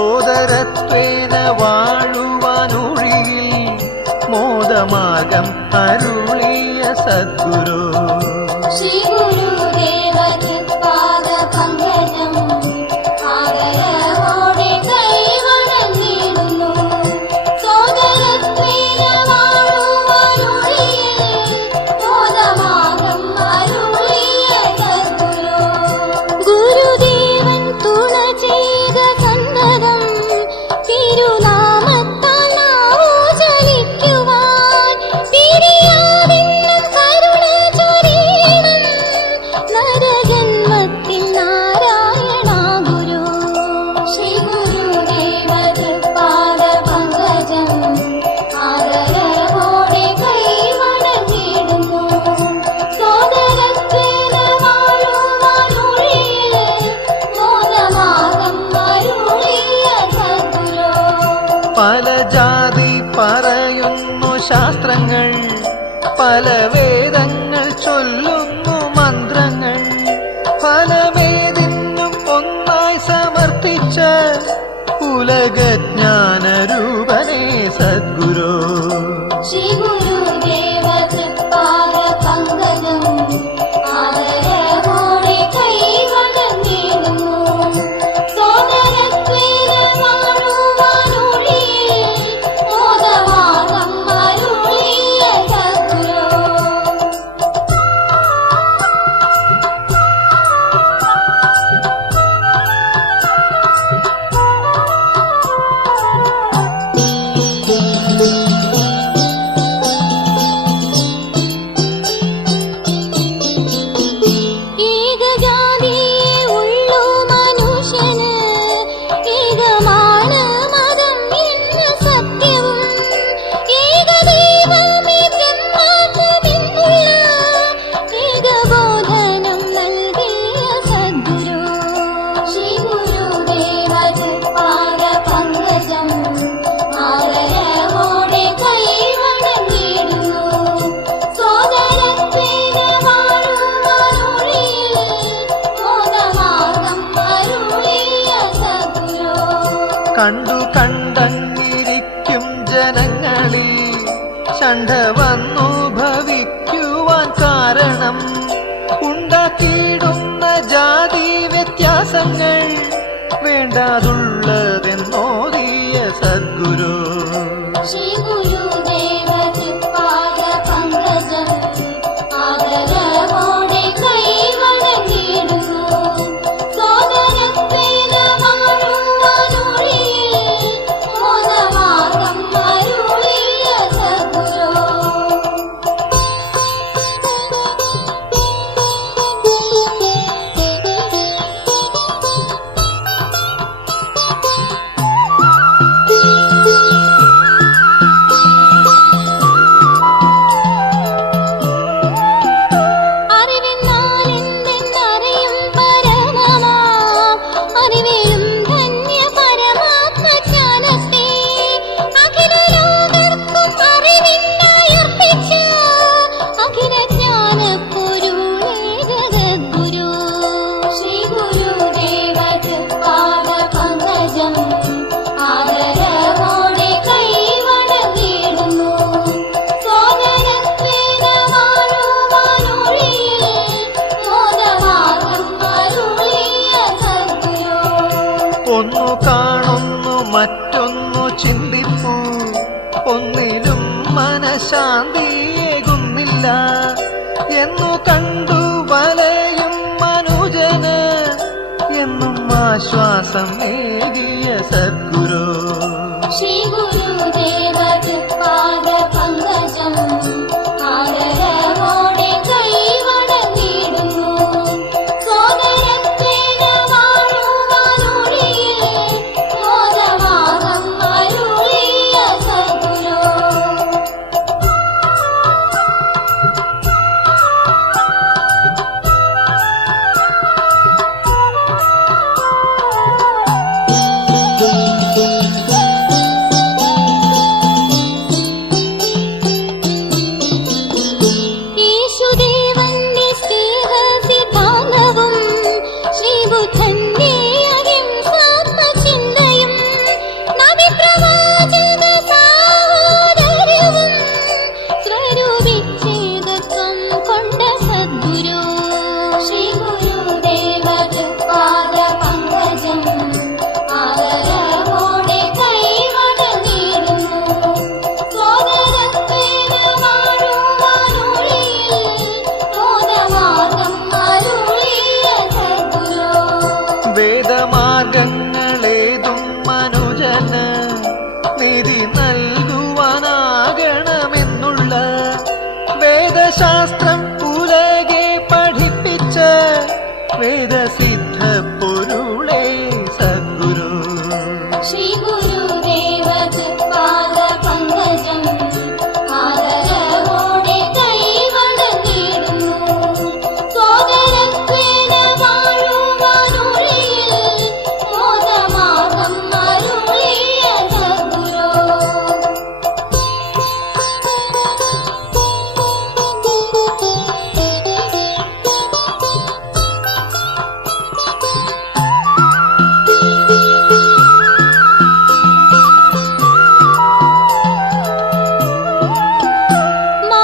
സോദരത്വേന വാഴുവാനൊഴിയിൽ മോദമാർഗം അരുളിയ സദ്ഗുരു ശ്രീ ഗുരുദേവ തൃപാദ പങ്കജം ആദരവോടെ കൈവണങ്ങിടുന്നു. സോദരത്വേന വാഴുവാനൊഴിയിൽ മോദമാർഗം അരുളിയ സദ്ഗുരു ഗുരുദേവൻ തുണ ചെയ്ത സന്തതം തിരുനാമത്താൽ നാവു ചലിക്കുവാൻ പിരിയാതെന്നും കരുണ ചൊരിയണം നരജന്മത്തിൽ നാരായണ ഗുരു. ശ്രീ ഗുരുദേവ തൃപാദ പങ്കജം ആദരവോടെ കൈവണങ്ങിടുന്നു. സോദരത്വേന വാഴുവാനൊഴിയിൽ മോദമാർഗം അരുളിയ സദ്ഗുരു പല ജാതി പറയുന്നു ശാസ്ത്രങ്ങൾ, പല വേദങ്ങൾ ചൊല്ലുന്നു മന്ത്രങ്ങൾ, ഫലമേതിന്നും ഒന്നായി സമർപ്പിച്ച ഉലകജ്ഞാനരൂപനേ സദ്ഗുരു. ശ്രീ ഗുരുദേവ തൃപാദ പങ്കജം ആദരവോടെ കൈവണങ്ങിടുന്നു. സോദരത്വേന വാഴുവാനൊഴിയിൽ മോദമാർഗം അരുളിയ സദ്ഗുരു ഏകജാതിയേ ഉള്ളൂ മനുഷ്യന്, ഏകമാണ് മതം എന്ന സത്യവും, ഏകദൈവമേ ബ്രഹ്മാണ്ഡമെന്നുള്ള ഏകബോധനം നൽകിയ സദ്ഗുരു. ശ്രീ ഗുരുദേവ തൃപാദ പങ്കജം ആദരവോടെ കൈവണങ്ങിടുന്നു. സോദരത്വേന വാഴുവാനൊഴിയിൽ മോദമാർഗം അരുളിയ സദ്ഗുരു കണ്ടു കണ്ടങ്ങിരിക്കും ജനങ്ങളിൽ ഷണ്ഡ വന്നു ഭവിക്കുവാൻ കാരണം ഉണ്ടാക്കിയിടുന്ന ജാതി വ്യത്യാസങ്ങൾ വേണ്ടാതുള്ളതെന്നോദിയ സദ്ഗുരു. ശ്രീ ഗുരുദേവ തൃപാദ പങ്കജം ആദരവോടെ കൈവണങ്ങിടുന്നു. സോദരത്വേന വാഴുവാനൊഴിയിൽ മോദമാർഗം അരുളിയ സദ്ഗുരു അറിവെന്നാലെന്തെന്നറിയും പരമമാം അറിവേലും ധന്യ പരമാത്മജ്ഞാനത്തെ അഖില ലോകർക്കും അറിവിനായർപ്പിച്ച അഖിലജ്ഞാനപ്പൊരുളേ ജഗദ്ഗുരു. ശ്രീ ഗുരുദേവ തൃപാദ പങ്കജം ആദരവോടെ കൈവണങ്ങിടുന്നു. സോദരത്വേന വാഴുവാനൊഴിയിൽ മോദമാർഗം അരുളിയ സദ്ഗുരു. ഒന്നു കാണുന്നു മറ്റൊന്നു ചിന്തിപ്പൂ, ഒന്നിലും മനഃശാന്തിയേകുന്നില്ല എന്നു കണ്ടു വലയും മനുജന് എന്നും ആശ്വാസം ഏകിയ സദ്ഗുരു. ശ്രീ ഗുരുദേവ തൃപാദ പങ്കജം ആദരവോടെ കൈവണങ്ങിടുന്നു. സോദരത്വേന വാഴുവാനൊഴിയിൽ മോദമാർഗം അരുളിയ സദ്ഗുരു ശ്രീ ഗുരുദേവ തൃപാദ പങ്കജം ആദരവോടെ കൈവണങ്ങിടുന്നു. സോദരത്വേന വാഴുവാനൊഴിയിൽ മോദമാർഗം അരുളിയ സദ്ഗുരോ.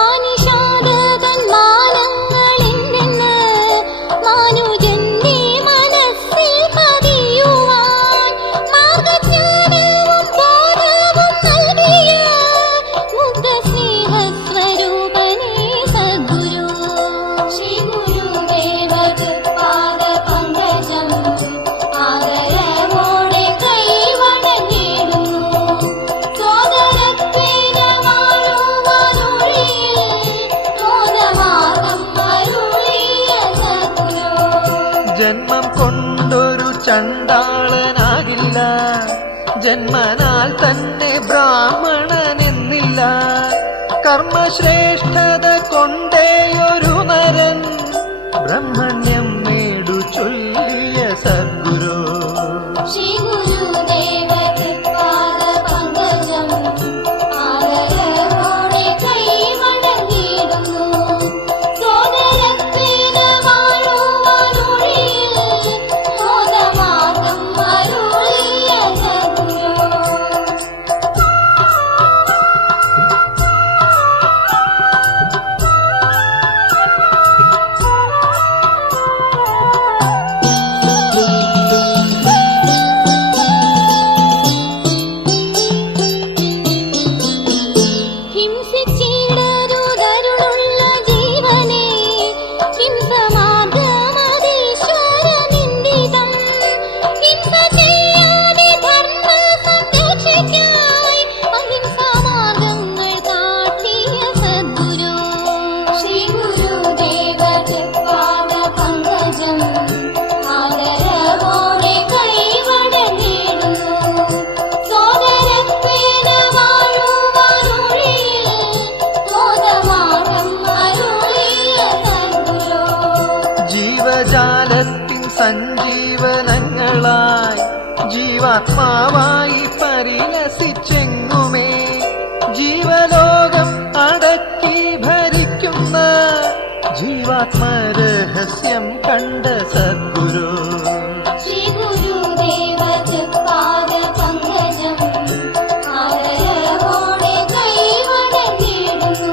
മാനിഷാദതൻ മാനങ്ങളെന്നെന്ന് മാനുജന്റെ മനസ്സിൽ പതിയുവാൻ മാർഗജ്ഞാനവും ബോധവും നൽകിയ മുഗ്ധസ്നേഹസ്വരൂപനേ സദ്ഗുരു. ശ്രീ ഗുരുദേവ തൃപാദ പങ്കജം ആദരവോടെ കൈവണങ്ങിടുന്നു. സോദരത്വേന വാഴുവാനൊഴിയിൽ മോദമാർഗം അരുളിയ സദ്ഗുരോ. ജന്മം കൊണ്ടൊരു ചണ്ടാളനാകില്ല, ജന്മനാൽ തന്നെ ബ്രാഹ്മണനെന്നില്ല. കർമ്മശ്രേഷ്ഠത കൊണ്ടേയൊരു നരൻ ബ്രഹ്മണ്യം നേടു ചൊല്ലിയ സദ്ഗുരു. ശ്രീ ഗുരുദേവ തൃപാദ പങ്കജം ആദരവോടെ കൈവണങ്ങിടുന്നു. സോദരത്വേന വാഴുവാനൊഴിയിൽ മോദമാർഗം അരുളിയ സദ്ഗുരോ. ഹിംസിച്ചിടരുതരുളുള്ള ജീവനെ ഹിംസമാർഗമതീശ്വരനിന്ദിതം. ഹിംസ ചെയ്യാതെ ധർമ്മ സംരക്ഷയ്ക്കായി അഹിംസാമാർഗങ്ങൾ കാട്ടിയ സദ്ഗുരു. ശ്രീ ഗുരുദേവ തൃപാദ പങ്കജം ആദരവോടെ കൈവണങ്ങിടുന്നു. സോദരത്വേന വാഴുവാനൊഴിയിൽ മോദമാർഗം അരുളിയ സദ്ഗുരോ. ജീവജാലത്തിൻ സഞ്ജീവനങ്ങളായി ജീവാത്മാവായി പരിലസിച്ചെങ്ങുമേ ജീവലോകം അടക്കി ഭരിക്കുന്ന ജീവാത്മരഹസ്യം കണ്ട സദ്ഗുരു. ശ്രീ ഗുരുദേവ തൃപാദ പങ്കജം ആദരവോടെ കൈവണങ്ങിടുന്നു.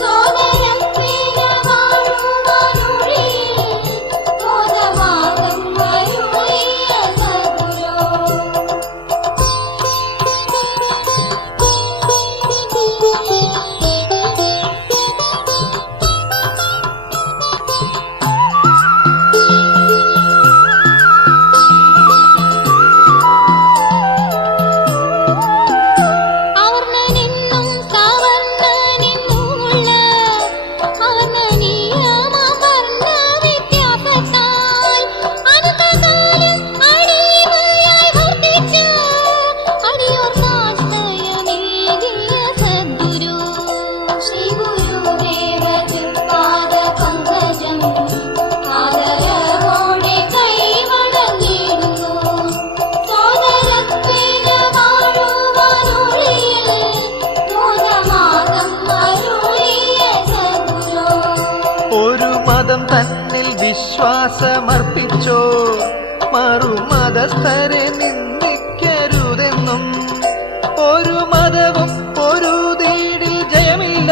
സോദരത്വേന വാഴുവാനൊഴിയിൽ മോദമാർഗം അരുളിയ സദ്ഗുരോ. അവർണ്ണനെന്നും സവർണ്ണനെന്നുമുള്ള അവർണ്ണനീയമവർണ്ണ വ്യത്യാസത്താൽ അനന്തകാലം അടിമയായി വർത്തിച്ച അടിയോർക്കാശ്രയമേകിയ സദ്ഗുരു. ശ്രീ ഗുരുദേവ തൃപാദ പങ്കജം ആദരവോടെ കൈവണങ്ങിടുന്നു. സോദരത്വേന വാഴുവാനൊഴിയിൽ മോദമാർഗം അരുളിയ സദ്ഗുരോ. ഒരു മതം തന്നിൽ വിശ്വാസമർപ്പിച്ചോ മറുമതസ്ഥരെ നിന്ദിക്കരുതെന്നും ഒരു മതവും ഒരു തീടിൽ ജയമില്ല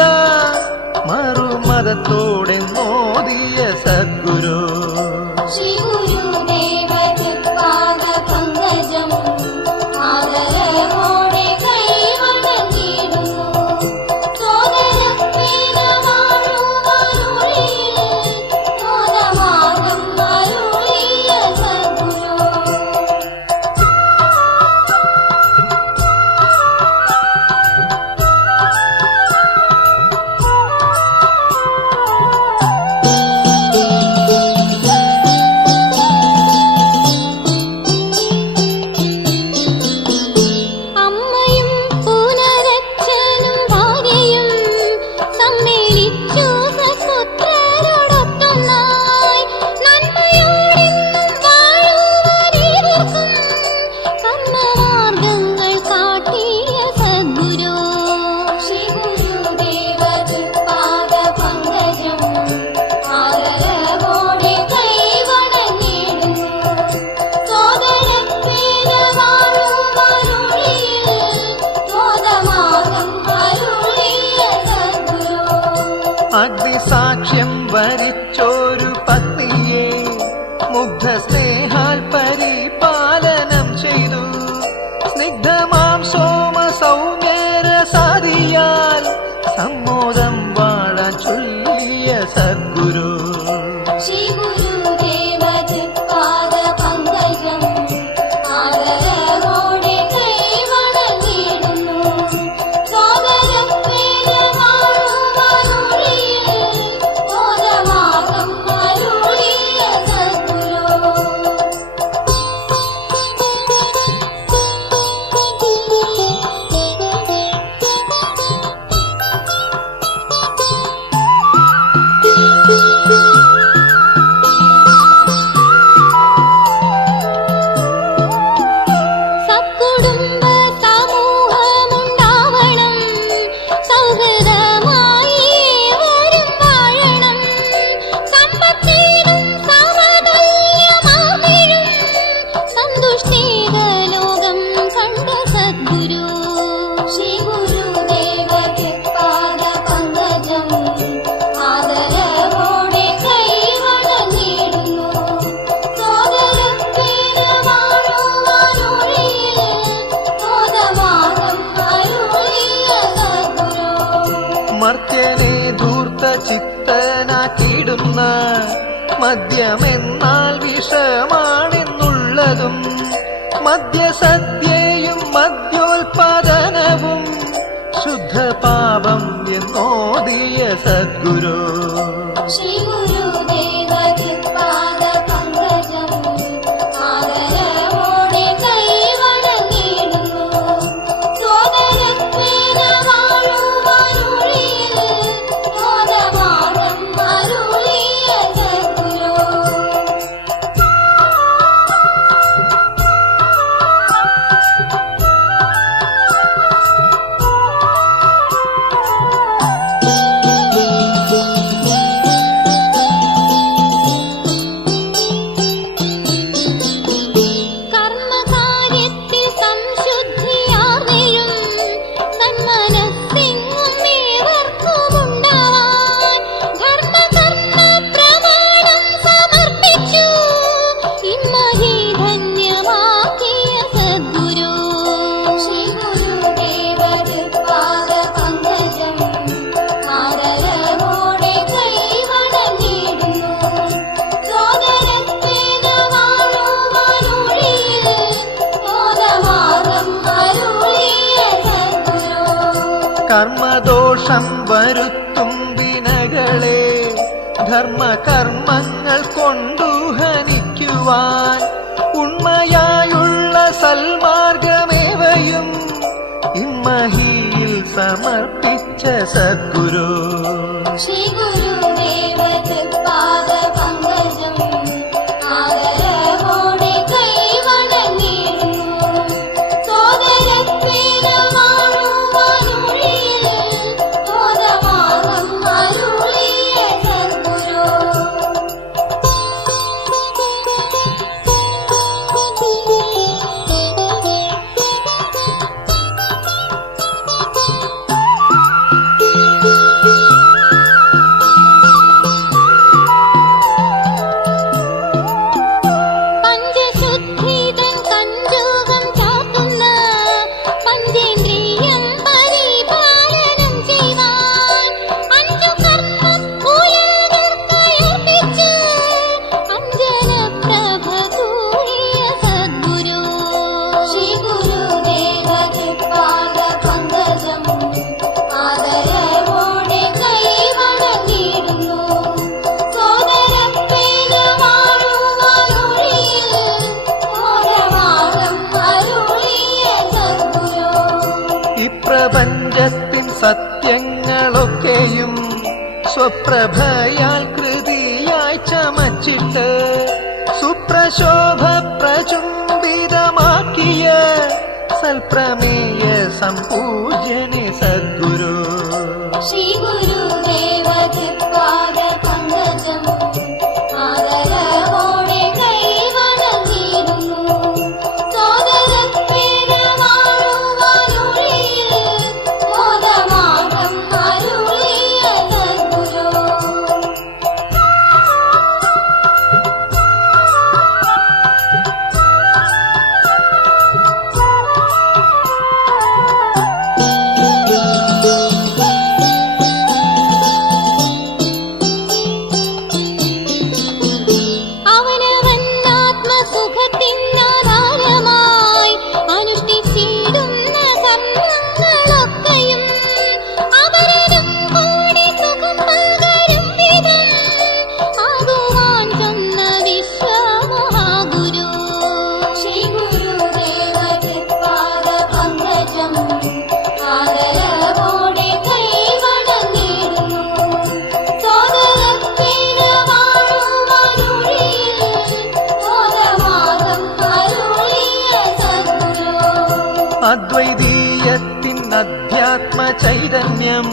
മറുമതത്തോടെ മോദിയ സദ്ഗുരു. ശ്രീ ഗുരുദേവ തൃപാദ പങ്കജം ആദരവോടെ കൈവണങ്ങിടുന്നു. സോദരത്വേന വാഴുവാനൊഴിയിൽ മോദമാർഗം അരുളിയ സദ്ഗുരോ. സ്നിഗ്ധമാം സോമ സൗമ്യരസാദിയാൽ സമ്മോദം വാഴാൻ ചൊല്ലിയ സദ്ഗുരു ശ്രീ ഗുരുദേവ തൃപ്പാദ പങ്കജം ആദരവോടെ കൈവണങ്ങിടുന്നു. സോദരപ്പേരവാഴുവാനുള്ളിൽ ബോധമാർഗം അരുളിയ സദ്ഗുരു. സത്കുടുംബ സമൂഹമുണ്ടാവണം, സൗഹൃദമായി ഏവരും വാഴണം. സമ്പത്തിനും സമതുല്യമാകിഴും സന്തുഷ്ടീകലോകം കണ്ട സദ്ഗുരു. ശ്രീ ഗുരുദേവ തൃപ്പാദ പങ്കജം ആദരവോടെ കൈവണങ്ങിടുന്നു. സോദരപ്പേരവാഴുവാനുള്ളിൽ ബോധമാർഗം അരുളിയ സദ്ഗുരു. മർത്യനെ ധൂർത്ത ചിത്തനാക്കിയിടുന്ന മദ്യമെന്നാൽ വിഷമാണെന്നുള്ളതും മദ്യസദ്യയും മദ്യോൽപാദനവും ശുദ്ധപാപം എന്നോദിയ സദ്ഗുരു ശ്രീ ഗുരുദേവ തൃപ്പാദ പങ്കജം ആദരവോടെ കൈവണങ്ങിടുന്നു. സോദരപ്പേരവാഴുവാനുള്ളിൽ ബോധമാർഗം അരുളിയ സദ്ഗുരു. കർമ്മകാര്യത്തിൽ സംശുദ്ധിയാർന്നയും സന്മനസ്സിങ്ങും ഏവർക്കുമുണ്ടാവാൻ ധർമ്മകർമ്മ പ്രമാണം സമർപ്പിച്ചു ഇമ്മഹി ധന്യമാക്കിയ സദ്ഗുരു. ശ്രീ ഗുരുദേവ തൃപ്പാദ പങ്കജം ആദരവോടെ കൈവണങ്ങിടുന്നു. സോദരപ്പേരവാഴുവാനുള്ളിൽ ബോധമാർഗം അരുളിയ സദ്ഗുരു. കർമ്മദോഷം വരുത്തും വിനകളെ ധർമ്മകർമ്മങ്ങൾ കൊണ്ടു ഹനിക്കുവാൻ ഉണ്മയായുള്ള സൽമാർഗമേവയും ഇമ്മഹിയിൽ സമർപ്പിച്ച സദ്ഗുരു ശ്രീ ഗുരുദേവ തൃപ്പാദ പങ്കജം ആദരവോടെ കൈവണങ്ങിടുന്നു. സോദരപ്പേരവാഴുവാനുള്ളിൽ ബോധമാർഗം അരുളിയ സദ്ഗുരു. പഞ്ചശുദ്ധിതൻ കഞ്ചുകം ചാക്കുന്ന പഞ്ചേന്ദ്രിയം പരിപാലനം ചെയ്യുവാൻ അഞ്ചു കർമ്മം ഉലകർക്കയർപ്പിച്ച് അഞ്ജനപ്രഭ തൂകിയ സദ്ഗുരു. ശ്രീ ഗുരുദേവ തൃപ്പാദ പങ്കജം ആദരവോടെ കൈവണങ്ങിടുന്നു. സോദരപ്പേരവാഴുവാനുള്ളിൽ ബോധമാർഗം അരുളിയ സദ്ഗുരു. ഇപ്രപഞ്ചത്തിൻ സത്യങ്ങളൊക്കെയും സ്വപ്രഭയാൽ കൃതിയായി ചമച്ചിട്ട് സുപ്രശോഭ പ്രചുംബിതമാക്കിയ സൽപ്രമേയ സംപൂജ്യനെ സദ്ഗുരു ശ്രീ ഗുരുദേവ തൃപ്പാദ പങ്കജം ആദരവോടെ കൈവണങ്ങിടുന്നു. സോദരപ്പേരവാഴുവാനുള്ളിൽ ബോധമാർഗം അരുളിയ സദ്ഗുരു. അദ്വൈതീയത്തിൻ അധ്യാത്മ ചൈതന്യം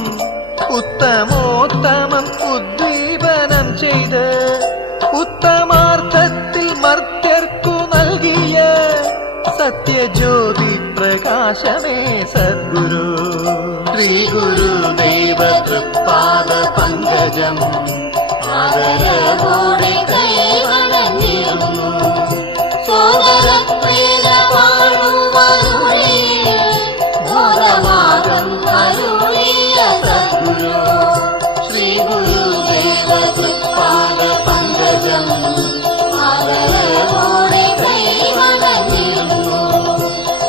ഉത്തമോത്തമം ഉദ്ദീപനം ചെയ്ത് ഉത്തമാർത്ഥത്തിൽ മർത്യർക്കു നൽകിയ സത്യജ്യോതി പ്രകാശമേ സദ്ഗുരു. ശ്രീ ഗുരുദേവ തൃപ്പാദ പങ്കജം ആദരവോടെ കൈവണങ്ങിടുന്നു. സോദരപ്രിയ വാഴുവാനുള്ളിൽ ബോധമാർഗം അരുളിയ സദ്ഗുരു. ശ്രീ ഗുരുദേവ തൃപ്പാദ പങ്കജം ആദരവോടെ കൈവണങ്ങിടുന്നു.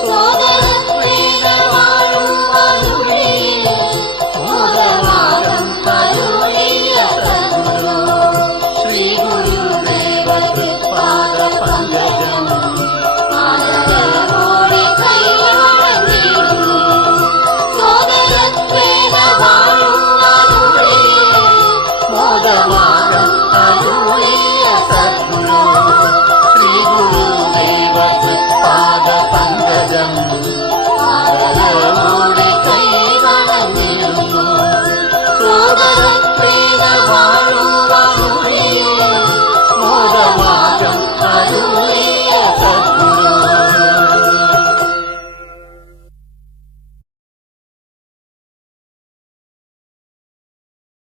സോദരപ്രിയ വാഴുവാനുള്ളിൽ ബോധമാർഗം അരുളിയ സദ്ഗുരു. ശ്രീ ഗുരുദേവ തൃപ്പാദ പങ്കജം ആദരവോടെ കൈവണങ്ങിടുന്നു. സോദരത്വേന വാഴുവാനുള്ളിൽ ബോധമാർഗം അരുളിയ സദ്ഗുരു. ശ്രീ ഗുരുദേവ തൃപ്പാദ പങ്കജം ആദരവോടെ കൈവണങ്ങിടുന്നു. സോദരത്വേന